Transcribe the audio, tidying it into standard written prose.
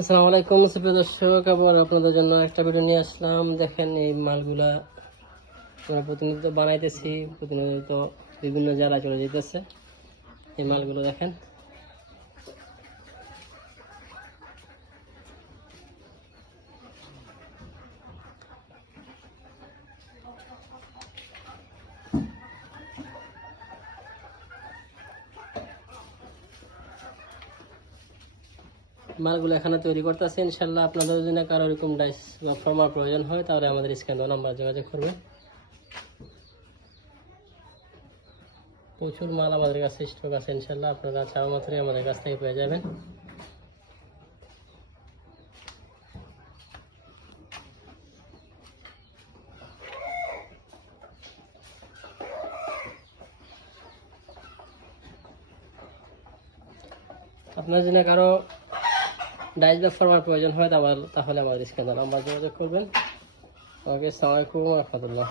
আসসালামু আলাইকুম সুপ্রিয় দর্শক, আবার আপনাদের জন্য একটা ভিডিও নিয়ে আসলাম। দেখেন এই মালগুলা আমরা প্রতিনিয়ত বানাইতেছি, প্রতিনিয়ত বিভিন্ন জেলায় চলে যেতেছে। এই মালগুলো দেখেন, মালগুলো এখানে তৈরি করতেছে। ইনশাল্লাহ আপনাদের যদি কারো এরকম ডাইস বা ফর্মার প্রয়োজন হয় তাহলে আমাদের স্ক্যান দেওয়া নাম্বার যোগাযোগ করবেন। প্রচুর মাল আমাদের কাছে স্টক আছে, ইনশাল্লাহ আপনারা চাওয়া মাত্রই আমাদের কাছ থেকে পেয়ে যাবেন। আপনার যদি কারো ডাইস বা ফর্মার প্রয়োজন হয় তাহলে আমাদের স্ক্যান দেওয়া নাম্বার যোগাযোগ করবেন। ওকে, আসসালামু আলাইকুম ওয়া রাহমাতুল্লাহ।